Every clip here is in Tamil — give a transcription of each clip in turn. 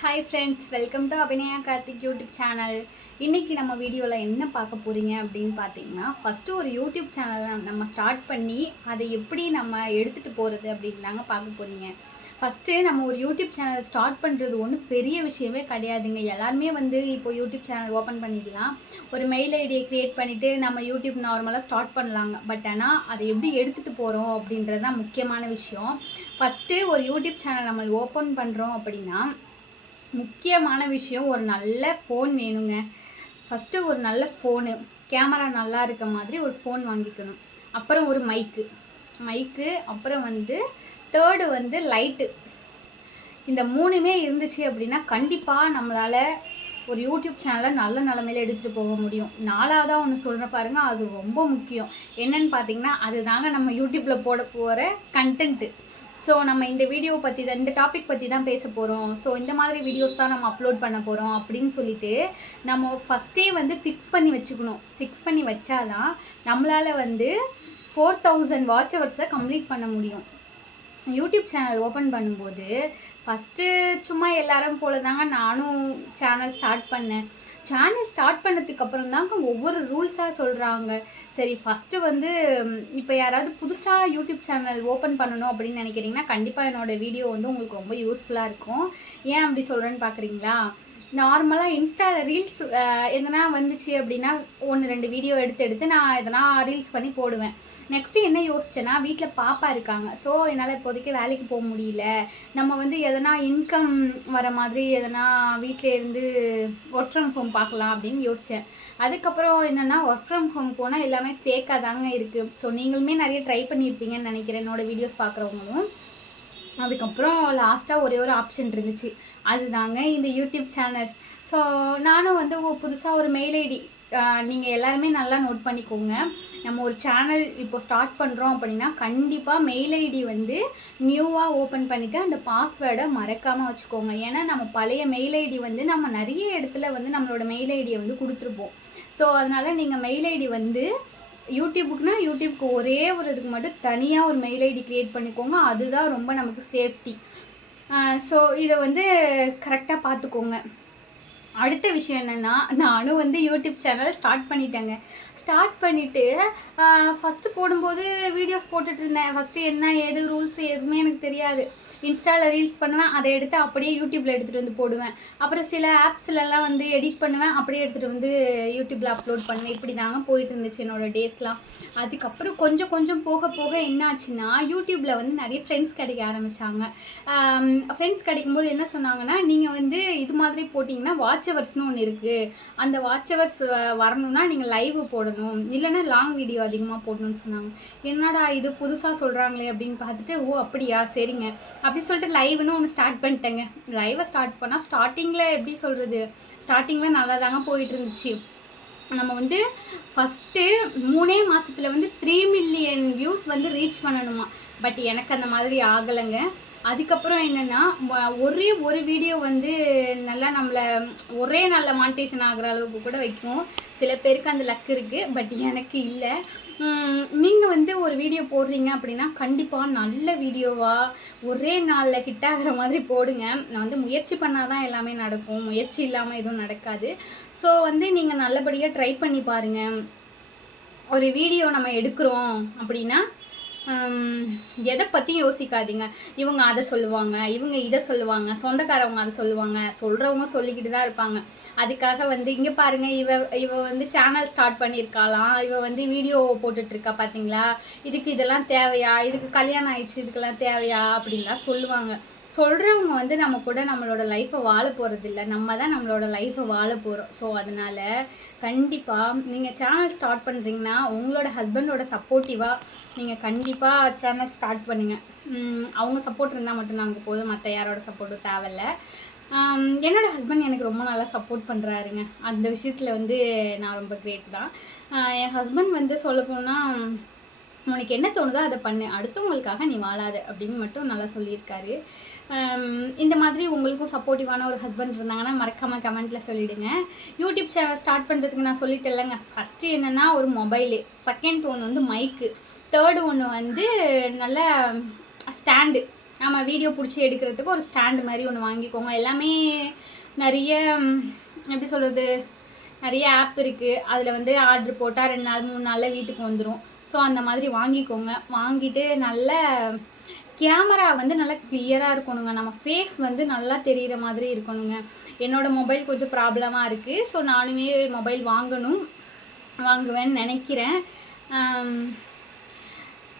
Hi friends welcome to Abhinaya Karthik YouTube channel இன்றைக்கி நம்ம வீடியோவில் என்ன பார்க்க போகிறீங்க அப்படின்னு பார்த்தீங்கன்னா ஃபஸ்ட்டு ஒரு யூடியூப் சேனலை நம்ம ஸ்டார்ட் பண்ணி அதை எப்படி நம்ம எடுத்துகிட்டு போகிறது அப்படின்னு தாங்க பார்க்க போகிறீங்க ஃபஸ்ட்டு நம்ம ஒரு யூடியூப் சேனல் ஸ்டார்ட் பண்ணுறது ஒன்றும் பெரிய விஷயமே கிடையாதுங்க. எல்லாருமே வந்து இப்போ யூடியூப் சேனல் ஓப்பன் பண்ணிடலாம். ஒரு மெயில் ஐடியை க்ரியேட் பண்ணிவிட்டு நம்ம யூடியூப் நார்மலாக ஸ்டார்ட் பண்ணலாங்க. பட் ஆனால் அதை எப்படி எடுத்துகிட்டு போகிறோம் அப்படின்றது தான் முக்கியமான விஷயம். ஃபஸ்ட்டு ஒரு யூடியூப் சேனல் நம்ம ஓப்பன் பண்ணுறோம் அப்படின்னா முக்கியமான விஷயம் ஒரு நல்ல ஃபோன் வேணுங்க. ஃபஸ்ட்டு ஒரு நல்ல ஃபோனு கேமரா நல்லா இருக்க மாதிரி ஒரு ஃபோன் வாங்கிக்கணும். அப்புறம் ஒரு மைக்கு மைக்கு அப்புறம் வந்து தேர்டு வந்து லைட்டு இந்த மூணுமே இருந்துச்சு அப்படின்னா கண்டிப்பாக நம்மளால் ஒரு யூடியூப் சேனலை நல்ல நிலமையில எடுத்துகிட்டு போக முடியும். நாலாவதாக ஒன்று சொல்கிறேன் பாருங்கள் அது ரொம்ப முக்கியம். என்னன்னு பார்த்தீங்கன்னா அதுதாங்க நம்ம யூடியூப்பில் போட போகிற கண்டென்ட்டு ஸோ நம்ம இந்த வீடியோ பற்றி தான் இந்த டாபிக் பற்றி தான் பேச போகிறோம் ஸோ இந்த மாதிரி வீடியோஸ் தான் நம்ம அப்லோட் பண்ண போகிறோம் அப்படின்னு சொல்லிட்டு நம்ம ஃபஸ்ட்டே வந்து ஃபிக்ஸ் பண்ணி வச்சுக்கணும். ஃபிக்ஸ் பண்ணி வச்சாதான் நம்மளால் வந்து ஃபோர் தௌசண்ட் வாட்ச் ஹவர்ஸை கம்ப்ளீட் பண்ண முடியும். யூடியூப் சேனல் ஓப்பன் பண்ணும்போது ஃபஸ்ட்டு சும்மா எல்லாரும் போல தாங்க நானும் சேனல் ஸ்டார்ட் பண்ணேன். சேனல் ஸ்டார்ட் பண்ணதுக்கு அப்புறம் தாங்க ஒவ்வொரு ரூல்ஸாக சொல்கிறாங்க சரி ஃபஸ்ட்டு வந்து இப்போ யாராவது புதுசாக யூடியூப் சேனல் ஓப்பன் பண்ணணும் அப்படின்னு நினைக்கிறீங்கன்னா கண்டிப்பாக என்னோடய வீடியோ வந்து உங்களுக்கு ரொம்ப யூஸ்ஃபுல்லாக இருக்கும். ஏன் அப்படி சொல்கிறேன்னு பார்க்குறீங்களா நார்மலாக இன்ஸ்டாவில் ரீல்ஸ் எதனா வந்துச்சு அப்படின்னா ஒன்று ரெண்டு வீடியோ எடுத்து எடுத்து நான் எதனா ரீல்ஸ் பண்ணி போடுவேன். நெக்ஸ்ட்டு என்ன யோசிச்சேன்னா வீட்டில் பாப்பா இருக்காங்க. ஸோ என்னால் இப்போதைக்கு வேலைக்கு போக முடியல. நம்ம வந்து எதனா இன்கம் வர மாதிரி எதனா வீட்டில் இருந்து ஒர்க் ஃப்ரம் ஹோம் பார்க்கலாம் அப்படின்னு யோசித்தேன் அதுக்கப்புறம் என்னென்னா ஒர்க் ஃப்ரம் ஹோம் போனால் எல்லாமே ஃபேக்காக தாங்க இருக்குது ஸோ நீங்களுமே நிறைய ட்ரை பண்ணியிருப்பீங்கன்னு நினைக்கிறேன் என்னோடய வீடியோஸ் பார்க்குறவங்களும் அதுக்கப்புறம் லாஸ்ட்டாக ஒரே ஒரு ஆப்ஷன் இருந்துச்சு. அதுதாங்க இந்த யூடியூப் சேனல் ஸோ நானும் வந்து புதுசாக ஒரு மெயில் ஐடி நீங்கள் எல்லாருமே நல்லா நோட் பண்ணிக்கோங்க. நம்ம ஒரு சேனல் இப்போ ஸ்டார்ட் பண்ணுறோம் அப்படின்னா கண்டிப்பாக மெயில் ஐடி வந்து நியூவாக ஓப்பன் பண்ணிவிட்டு அந்த பாஸ்வேர்டை மறக்காமல் வச்சுக்கோங்க. ஏன்னா நம்ம பழைய மெயில் ஐடி வந்து நம்ம நிறைய இடத்துல வந்து நம்மளோட மெயில் ஐடியை வந்து கொடுத்துருப்போம். ஸோ அதனால் நீங்கள் மெயில் ஐடி வந்து யூடியூபுக்குனா யூடியூப்க்கு ஒரே ஒரு இதுக்கு மட்டும் தனியாக ஒரு மெயில் ஐடி க்ரியேட் பண்ணிக்கோங்க. அதுதான் ரொம்ப நமக்கு சேஃப்டி. ஸோ இதை வந்து கரெக்டாக பார்த்துக்கோங்க. அடுத்த விஷயம் என்னென்னா நானும் வந்து யூடியூப் சேனல் ஸ்டார்ட் பண்ணிட்டேங்க. ஸ்டார்ட் பண்ணிவிட்டு ஃபஸ்ட்டு போடும்போது வீடியோஸ் போட்டுட்ருந்தேன் ஃபஸ்ட்டு என்ன ஏது ரூல்ஸ் எதுவுமே எனக்கு தெரியாது. இன்ஸ்டாவில் ரீல்ஸ் பண்ணுவேன் அதை எடுத்து அப்படியே யூடியூப்பில் எடுத்துகிட்டு வந்து போடுவேன். அப்புறம் சில ஆப்ஸ்லலாம் வந்து எடிட் பண்ணுவேன். அப்படியே எடுத்துகிட்டு வந்து யூடியூப்பில் அப்லோட் பண்ணுவேன். இப்படி தாங்க போயிட்டு இருந்துச்சு என்னோடய டேஸ்லாம் அதுக்கப்புறம் கொஞ்சம் கொஞ்சம் போக போக என்ன ஆச்சுன்னா யூடியூப்பில் வந்து நிறைய ஃப்ரெண்ட்ஸ் கிடைக்க ஆரம்பித்தாங்க ஃப்ரெண்ட்ஸ் கிடைக்கும்போது என்ன சொன்னாங்கன்னா நீங்கள் வந்து இது மாதிரி போட்டிங்கன்னா வாட்ச் ஹவர்ஸ்னு ஒன்று இருக்குது அந்த வாட்ச் ஹவர்ஸ் வரணும்னா நீங்கள் லைவ் போடணும். இல்லைன்னா லாங் வீடியோ அதிகமாக போடணும்னு சொன்னாங்க. என்னடா இது புதுசாக சொல்கிறாங்களே அப்படின்னு பார்த்துட்டு ஓ அப்படியா? சரிங்க. அப்படின்னு சொல்லிட்டு லைவ்னு ஒன்று ஸ்டார்ட் பண்ணிட்டேங்க. லைவை ஸ்டார்ட் பண்ணால் ஸ்டார்டிங்கில் எப்படி சொல்கிறது ஸ்டார்டிங்கில் நல்லா தாங்க போயிட்டு இருந்துச்சு. நம்ம வந்து ஃபஸ்ட்டு மூணே மாதத்தில் வந்து த்ரீ மில்லியன் வியூஸ் வந்து ரீச் பண்ணணுமா? பட் எனக்கு அந்த மாதிரி ஆகலைங்க. அதுக்கப்புறம் என்னென்னா ஒரே ஒரு வீடியோ வந்து நல்லா நம்மளை ஒரே நல்ல மானிட்டேஷன் ஆகிற அளவுக்கு கூட வைக்கும். சில பேருக்கு அந்த லக் இருக்குது பட் எனக்கு இல்லை. நீங்கள் வந்து ஒரு வீடியோ போடுறீங்க அப்படின்னா கண்டிப்பாக நல்ல வீடியோவாக ஒரே நாளில் ஹிட் ஆகிற மாதிரி போடுங்க. நான் வந்து முயற்சி பண்ணால் தான் எல்லாமே நடக்கும். முயற்சி இல்லாமல் எதுவும் நடக்காது. ஸோ வந்து நீங்கள் நல்லபடியாக ட்ரை பண்ணி பாருங்கள் ஒரு வீடியோ நம்ம எடுக்கிறோம் அப்படின்னா எதை பற்றியும் யோசிக்காதீங்க. இவங்க அதை சொல்லுவாங்க இவங்க இதை சொல்லுவாங்க சொந்தக்காரவங்க அதை சொல்லுவாங்க சொல்கிறவங்க சொல்லிக்கிட்டு தான் இருப்பாங்க. அதுக்காக வந்து இங்கே பாருங்கள் இவ இவ வந்து சேனல் ஸ்டார்ட் பண்ணியிருக்காளாம். இவ வந்து வீடியோ போட்டுட்ருக்கா பார்த்தீங்களா இதுக்கு இதெல்லாம் தேவையா? இதுக்கு கல்யாணம் ஆயிடுச்சு இதுக்கெல்லாம் தேவையா? அப்படின்லாம் சொல்லுவாங்க. சொல்கிறவங்க வந்து நம்ம கூட நம்மளோட லைஃப்பை வாழ போகிறதில்ல நம்ம தான் நம்மளோட லைஃப்பை வாழ போகிறோம் ஸோ அதனால் கண்டிப்பாக நீங்கள் சேனல் ஸ்டார்ட் பண்ணுறீங்கன்னா உங்களோட ஹஸ்பண்டோட சப்போர்ட்டிவாக நீங்கள் கண்டிப்பாக சேனல் ஸ்டார்ட் பண்ணுங்கள் அவங்க சப்போர்ட் இருந்தால் மட்டும் நமக்கு போதும். மற்ற யாரோட சப்போர்ட்டும் தேவையில்ல. என்னோடய ஹஸ்பண்ட் எனக்கு ரொம்ப நல்லா சப்போர்ட் பண்ணுறாருங்க அந்த விஷயத்தில் வந்து நான் ரொம்ப கிரேட் தான். என் ஹஸ்பண்ட் வந்து சொல்லப்போனால் உனக்கு என்ன தோணுதோ அதை பண்ணு அடுத்தவங்களுக்காக நீ வாழாத அப்படின்னு மட்டும் நல்லா சொல்லியிருக்காரு. இந்த மாதிரி உங்களுக்கும் சப்போர்ட்டிவான ஒரு ஹஸ்பண்ட் இருந்தாங்கன்னா மறக்காமல் கமெண்ட்டில் சொல்லிவிடுங்க யூடியூப் சேனல் ஸ்டார்ட் பண்ணுறதுக்கு நான் சொல்லிட்டு இல்லைங்க. ஃபஸ்ட்டு என்னென்னா ஒரு மொபைலு செகண்ட் ஒன்று வந்து மைக்கு தேர்டு ஒன்று வந்து நல்ல ஸ்டாண்டு நம்ம வீடியோ பிடிச்சி எடுக்கிறதுக்கு ஒரு ஸ்டாண்டு மாதிரி ஒன்று வாங்கிக்கோங்க. எல்லாமே நிறைய எப்படி சொல்கிறது நிறைய ஆப் இருக்குது அதில் வந்து ஆர்டர் போட்டால் ரெண்டு நாள் மூணு நாளில் வீட்டுக்கு வந்துடும் ஸோ அந்த மாதிரி வாங்கிக்கோங்க. வாங்கிட்டு நல்ல கேமரா வந்து நல்லா கிளியராக இருக்கணுங்க. நம்ம ஃபேஸ் வந்து நல்லா தெரிகிற மாதிரி இருக்கணுங்க. என்னோடய மொபைல் கொஞ்சம் ப்ராப்ளமாக இருக்குது ஸோ நானுமே மொபைல் வாங்கணும். வாங்குவேன்னு நினைக்கிறேன்.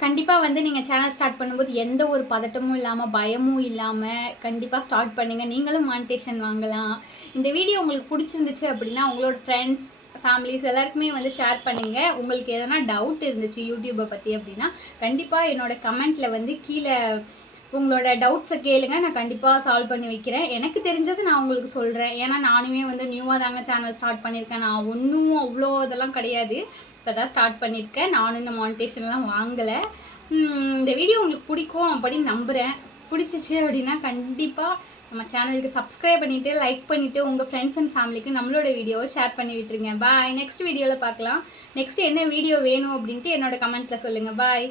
கண்டிப்பாக வந்து நீங்கள் சேனல் ஸ்டார்ட் பண்ணும்போது எந்த ஒரு பதட்டமும் இல்லாமல் பயமும் இல்லாமல் கண்டிப்பாக ஸ்டார்ட் பண்ணுங்கள் நீங்களும் மானிட்டேஷன் வாங்கலாம். இந்த வீடியோ உங்களுக்கு பிடிச்சிருந்துச்சு அப்படின்னா உங்களோட ஃப்ரெண்ட்ஸ் ஃபேமிலிஸ் எல்லாருக்குமே வந்து ஷேர் பண்ணுங்கள் உங்களுக்கு எதனா டவுட் இருந்துச்சு யூடியூப்பை பற்றி அப்படின்னா கண்டிப்பாக என்னோட கமெண்ட்டில் வந்து கீழே உங்களோட டவுட்ஸை கேளுங்க. நான் கண்டிப்பாக சால்வ் பண்ணி வைக்கிறேன். எனக்கு தெரிஞ்சது நான் உங்களுக்கு சொல்கிறேன் ஏன்னா நானுமே வந்து நியூவாக தாங்க சேனல் ஸ்டார்ட் பண்ணியிருக்கேன். நான் ஒன்றும் அவ்வளோ இதெல்லாம் கிடையாது. இப்போ தான் ஸ்டார்ட் பண்ணியிருக்கேன். நானும் இந்த மானிட்டேஷன்லாம் வாங்கலை. இந்த வீடியோ உங்களுக்கு பிடிக்கும் அப்படின்னு நம்புகிறேன் பிடிச்சிச்சு அப்படின்னா கண்டிப்பாக நம்ம சேனலுக்கு சப்ஸ்கிரைப் பண்ணிவிட்டு லைக் பண்ணிவிட்டு உங்கள் ஃப்ரெண்ட்ஸ் அண்ட் ஃபேமிலிக்கு நம்மளோட வீடியோவை ஷேர் பண்ணி விட்டுருங்க. பாய் நெக்ஸ்ட் வீடியோவில் பார்க்கலாம். நெக்ஸ்ட் என்ன வீடியோ வேணும் அப்படின்ட்டு என்னோட கமெண்ட்டில் சொல்லுங்கள் பாய்